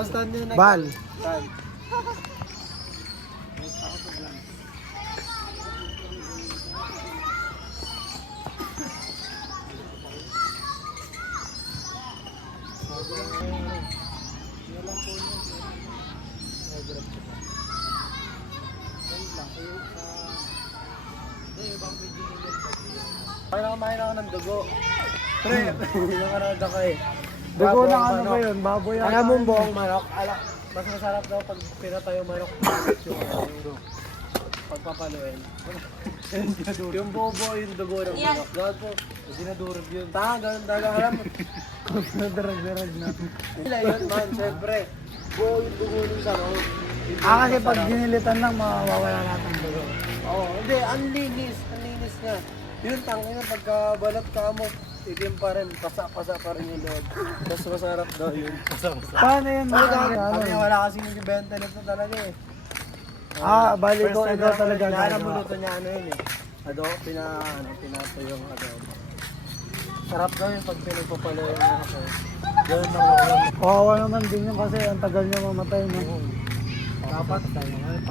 Stand yun. Bal. Stand. Kaya kumain ako ng dugo. Pre, nakarad ako eh. Dugo ng ano ba yun? Baboy yan. Alam mo buong manok, mas masarap daw pag pinatay yung manok. Yung pagpapaluin. Yung bobo, yung dugo ng manok. Gawad po, dinadurog yun. Ganun talaga, alam mo. Darag-darag na. Sila yun man, siyempre. Buo yung dugo ng sarong. Kasi pag ginilitan lang, mawawala lahat ng dugo. Oo, hindi, ang linis nga. Yun, tangin na pagkabalat ka mo, itim pa rin, pasa-pasa pa rin yung loob. Tapos masarap daw yun, pasa-pasa. Paano yun? Kami wala kasing nagbibenta nito talaga eh. Bali ko, ikaw talaga Alam mo gagawa. luto niya ano yun eh. Pinato yung adobo. Sarap daw yun pag pinagpapalo yung ano ko. Gano'n lang lang. Kawawa naman din yun kasi ang tagal niya mamatay, no? Dapat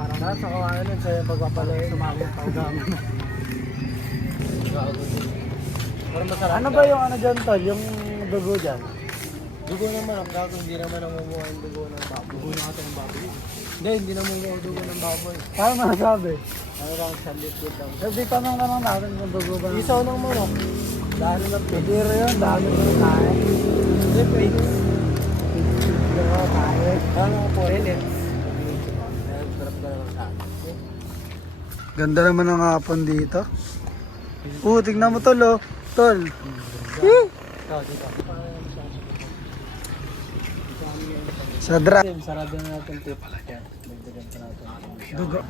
parang nasa kawanan yun sa'yo pagpapalo yun. Sumali ang tawag. Parang masarap. Ano ba yung ano dyan, tol? Yung dugo dyan? Dugo ng manok, gago hindi naman namumuha yung dugo ng baboy. Dugo na ito ng baboy. Hindi namumuha yung dugo ng baboy. Paano masasabi? Ano lang, sa liquid lang. Sabi tanong na lang natin kung dugo ba. Isaw ng manok. Dahil ng pig. Madiro yun, dami ko rin kain. Hindi, pig. Diba, kain. Ano ko po, relents. Sarap ka naman sa akin. Ganda naman ang hapon dito. Tignan mo tol, oh. Tol. Ikaw, dito. Sa dra. Sarado na natin tip. Magdagan pa natin. Dugo.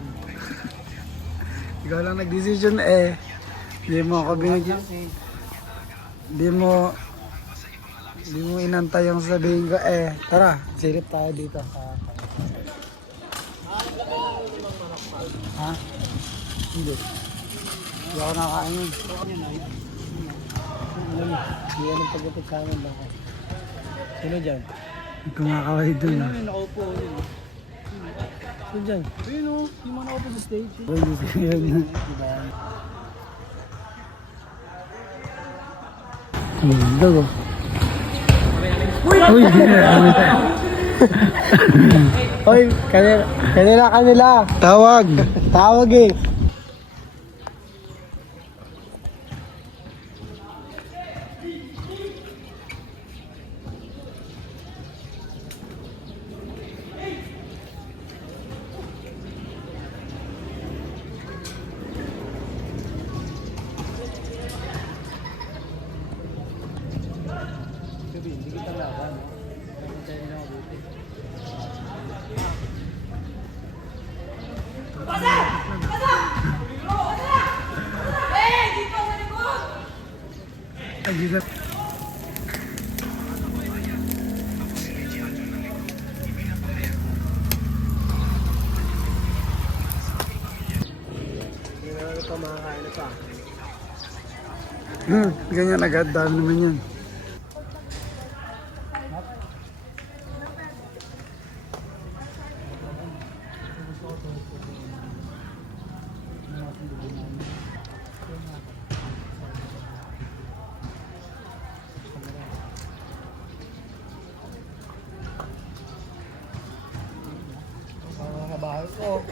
Ikaw lang nag-decision eh. Hindi mo ako binigyan. Hindi mo inantay yung sabihin ko eh. Tara, silip tayo dito. Ha? Hindi. Hindi ako nakain yun. Hindi yan ang pagkapit sa amin lang. Sino dyan? Hindi ko makakaway dun ah. Nakaupo yun. Sino dyan? Ayun o, yung mga nakaupo sa stage. Hindi ko yun. Diba yan? Dugo. Uy! Hoy, kanila. Tawag! Tawag eh. Hindi kita laban. Pagkain na ako dito. Ay, hirap. Hindi na lang ito makakain pa. Ganyan agad. Dami naman yan. Sa bahay ko.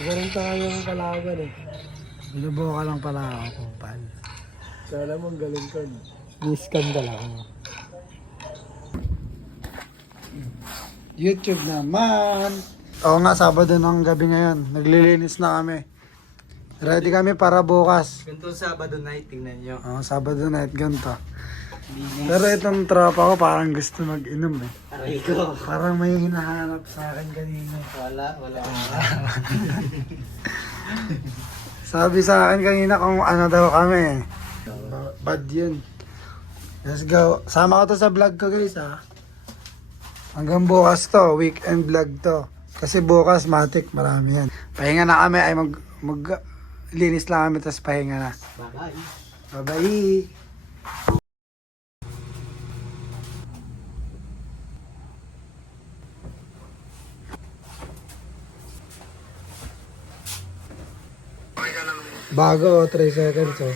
Iba rin tayo yung kalaban eh. Binubuka lang pala ako, pal. Kala mo ang galing ka no? Ni-scandal ako. YouTube naman. Oo nga, Sabado ng gabi ngayon. Naglilinis na kami. Ready kami para bukas. Ganito Sabado night, tingnan nyo. Sabado night, ganito. Pero itong tropa ko parang gusto mag-inom eh. Aray ko. Parang may hinahanap sa akin kanina. Wala. Sabi sa akin kanina kung ano daw kami. Bad yun. Let's go. Sama ko to sa vlog ko guys ha. Hanggang bukas to. Weekend vlog to. Kasi bukas matik marami yan. Pahinga na kami ay linis lang kami tapos pahinga na. Bye-bye. Bye-bye. Bago, 3 seconds oh.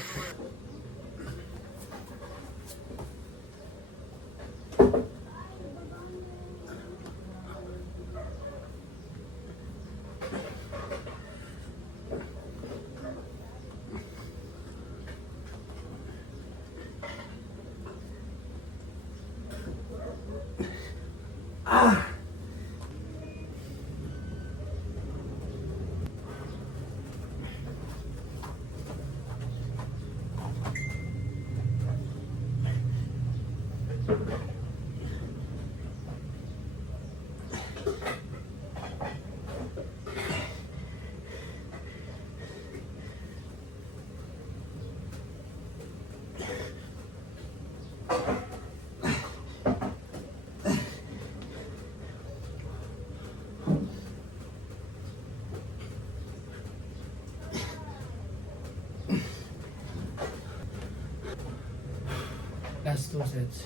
Last 2 sets.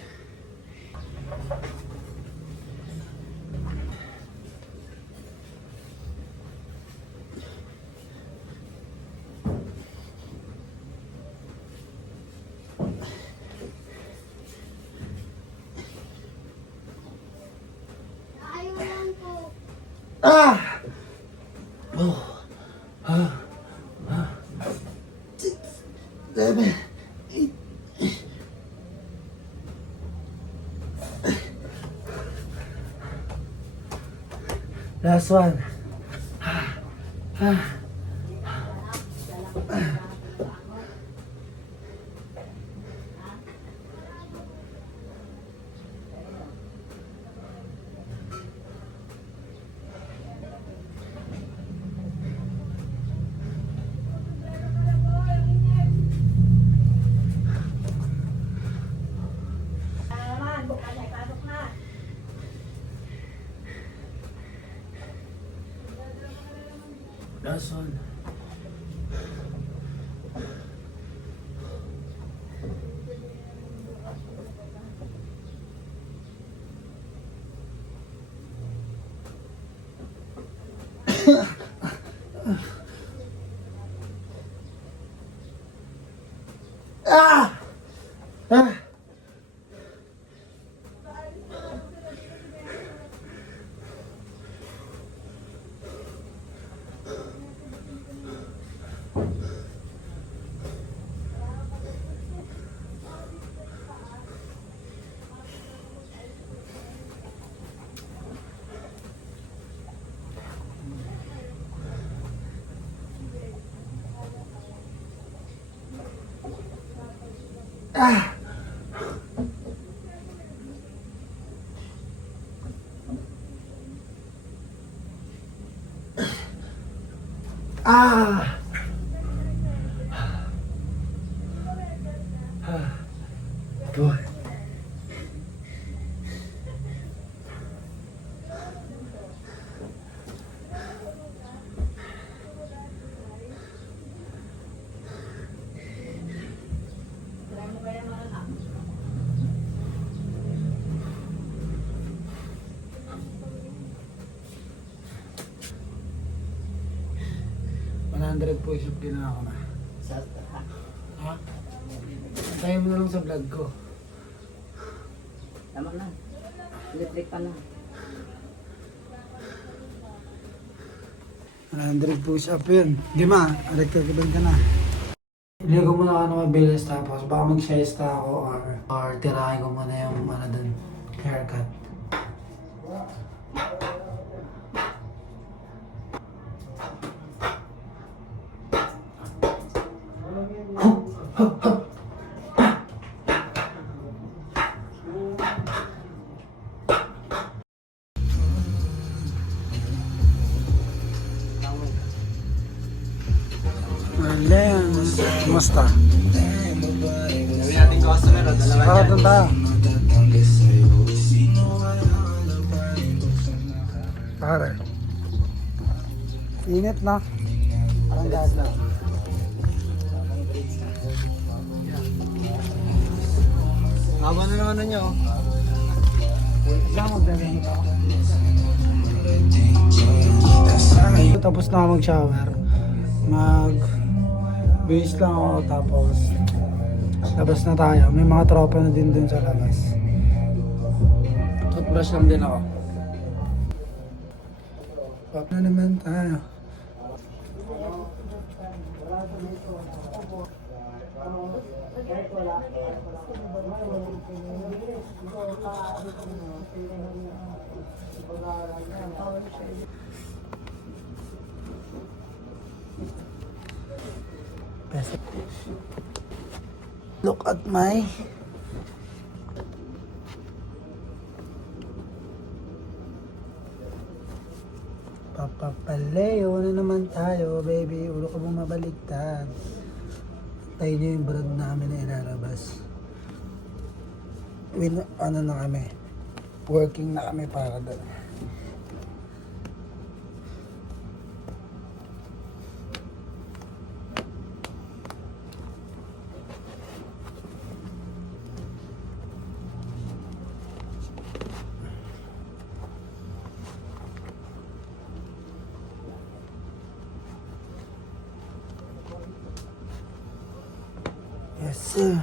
Ah! Oh. Ah. Ah. 6, 7, 8. Last one. Last one. Ah! Ah! Ah! Ah! Good. Push-up ginawa ko na. Ha? Tayo mo na lang sa vlog ko. Tama na. Electric pa na. 100 push-up yun. Di ma, electric ka na. Iligo muna ako na mabilis tapos baka mag-siesta ako or tirahin ko muna yung dun, haircut. Kamusta? Sabi natin customer, dalawa Para doon tayo. Pare. Init na. Parang gas na. Haba na naman na niyo. Lang magdadamit ako. Tapos na ako mag-shower. Mag-base lang ako tapos labas na tayo. May mga tropa na din dun sa labas. Toothbrush lang din ako. Pop na naman tayo. Look at my papapaleo na naman tayo, baby. Ulo ka mong mabaligtad. Tayo niyo yung brand namin na ilalabas. Ano na kami? Working na kami para doon. Yes, sir.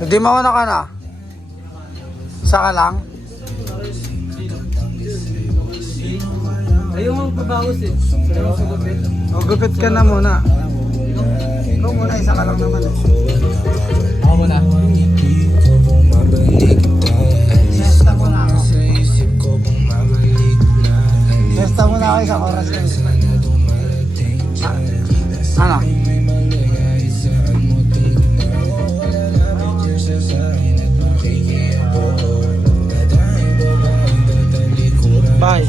Hindi mauna ka na? Isa ka lang? Ayaw mong pabawas eh. Ayaw sa gupit. O, gupit ka na muna. Ikaw muna, isa ka lang naman eh. Ako muna. Nesta muna ako. Nesta muna ako isang oras na. Ano? Bye.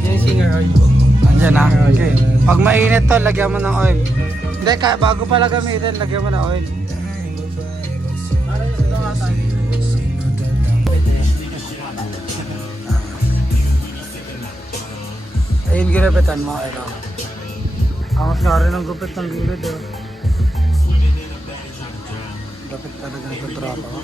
Yung singer oil. Andyan na. Okay. Pag mainit to, lagyan mo ng oil. Hindi, bago pala gamitin, lagyan mo ng oil. Para yung ito nga tayo. Ayun, ginapitan mo. Ito. Angas nga rin ang gupit ng gilid eh. Gupit talaga ng katrapa ko.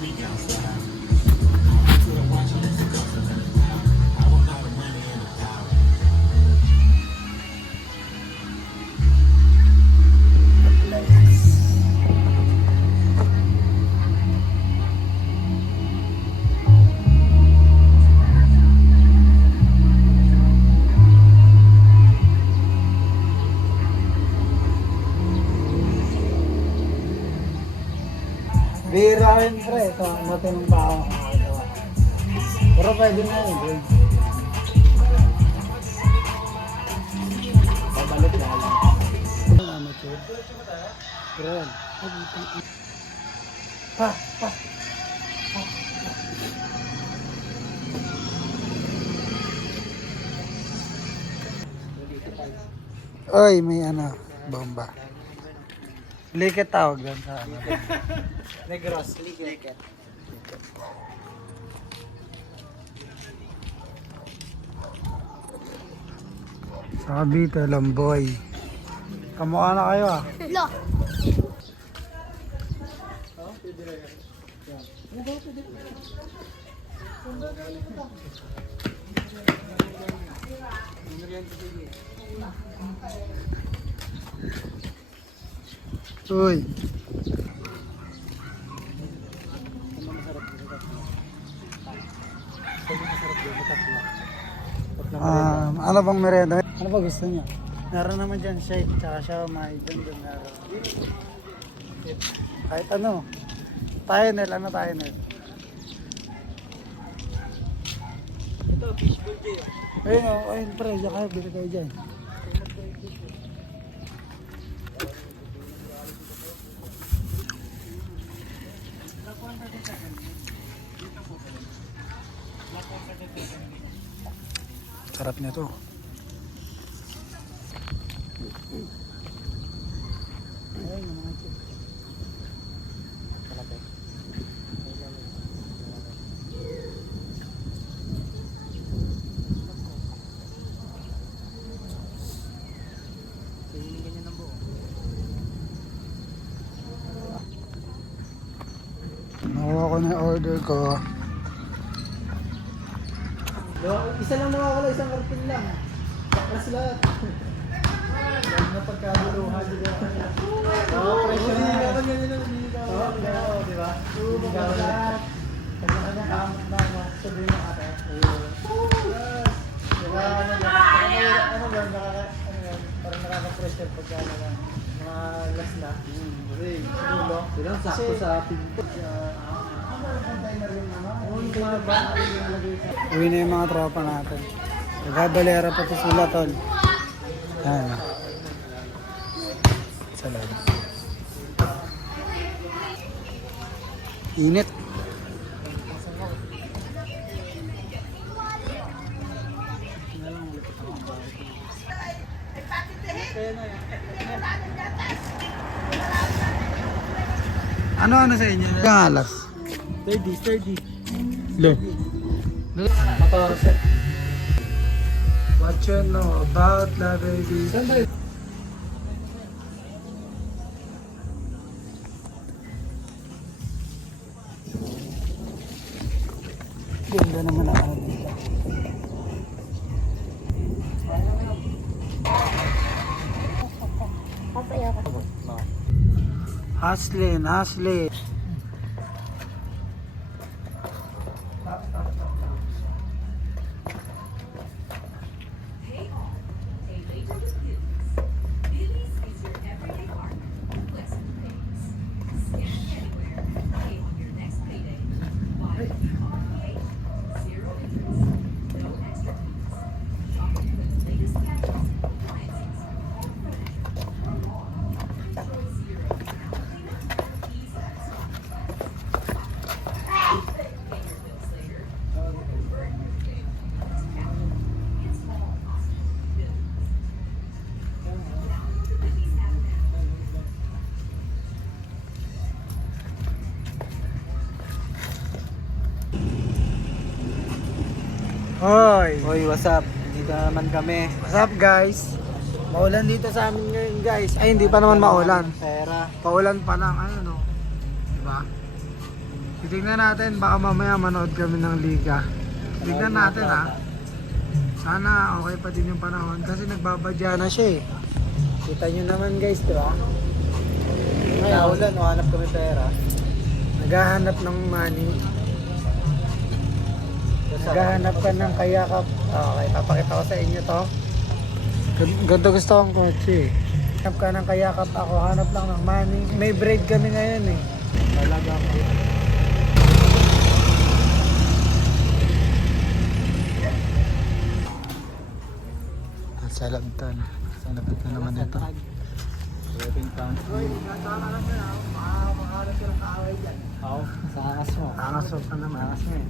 Bira rin pre, ito matinong pa ako nakakagawa. Pero pwede na yun, bro. Pabalik na lang. Ano to? Pero, pa. Oy, may ano, bomba. Liket tawag doon sa ano. Negros, liket. Sa Cavite, Lamboy. Kamukha na kayo ah. Uy. Ano bang merienda? Ano ba gusto niyo? Meron naman dyan shake, tsaka siomay, dyan meron. Kahit ano. Tayo nil, ano tayo nil? Ito, fishbowl kayo. Ayun o, ayun pre, dyan kayo, bili kayo dyan. Sarap nito. Ayun, mga chip. Malapit. Tingin ganyan ng buo. Nakuha ko na yung order ko. Isa lang nakakala, isang karton lang. Baklas lahat. Lalo na pagkabuluhan, di ba? Oo, pressure na. Hindi naman ganyan ang hindi ka. Oo, di ba? Oo, baklas lahat. Kanya-kanya kamot na, sabihin mo ate. Diba, ano ba, parang nakaka-pressure pagka mga last na. Kasi, siguro, bilang sakto sa pinto. Uwi na yung mga tropa natin. Nagbabalera pati sila, tol. Yan. Sa loob. Init. Ano sa inyo? Yung alas. 30. Lo. 14. What you know about love, baby? Ganda naman ang ano dito. Haslin. Hoy! Hoy, what's up? Dito naman kami. What's up guys? Maulan dito sa amin ngayon guys. Ay hindi pa naman maulan. Pera. Paulan pa lang. Ayun o. Diba? Titignan natin. Baka mamaya manood kami ng liga. Tignan natin ha. Sana okay pa din yung panahon. Kasi nagbabadya na siya eh. Kita nyo naman guys, diba? Naulan, hanap kami pera. Naghahanap ng money. Naghahanap ka ng kayakap. Okay, papakita ko sa inyo to. Ganda gusto kong kotse. Hanap ka ng kayakap ako, hanap lang ng money. May braid kami ngayon eh. Talaga ako. At sa labtan. Sa labtan naman ito. 11 pounds. Uy, gata ka lang yan. Makaharap ka ng kaaway dyan. Oo, sa angas mo. Angas ka naman. Angas mo eh.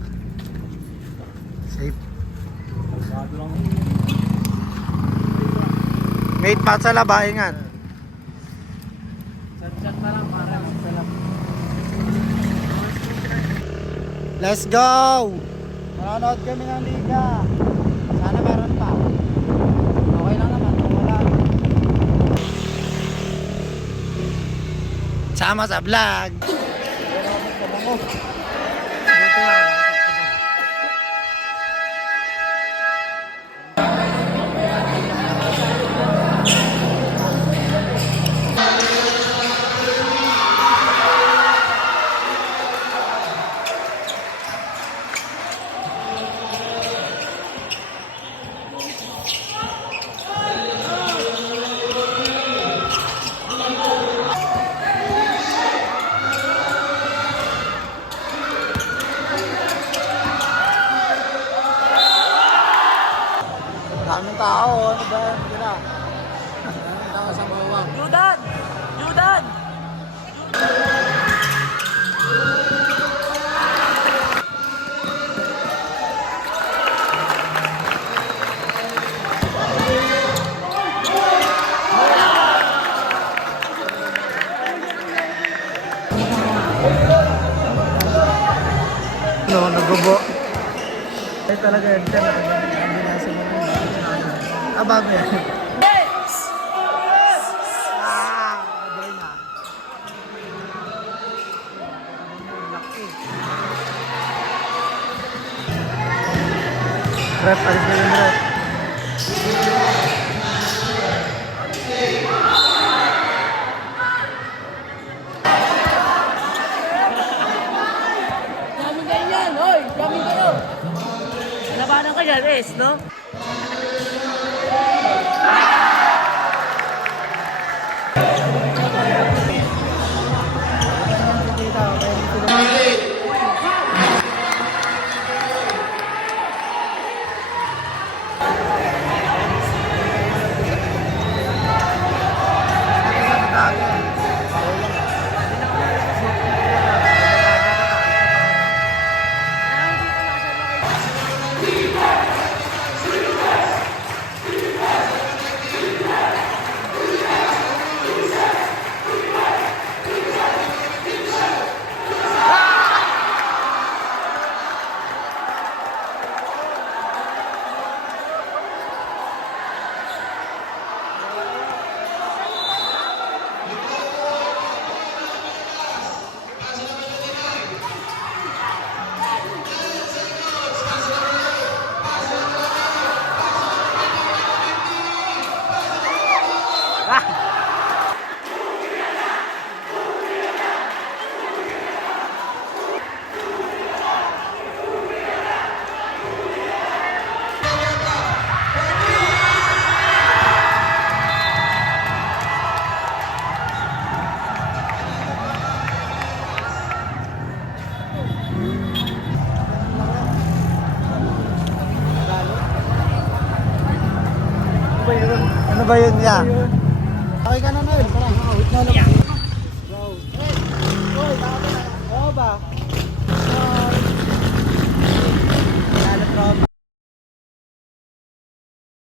Safe. Masyado lang. Mate pa sa labahingan. Chat na lang para lang. Let's go! Manonood kami ng liga. Sana meron pa. Okay lang naman, kung wala. Sama sa vlog. Daming tao, ano ba? Hindi na. Daming tao sa bawang. Judan! Judan! No, nagubo. Ay talaga yan, sir. Hindi nasa mo Ah, bago yan. Rep, alis na yung rep. Dami ganyan, hoy! Dami kayo! Labanan ka dyan, Es, no? Ano ba yun niya? Okay ka na, Noel. Parang, wait na lang.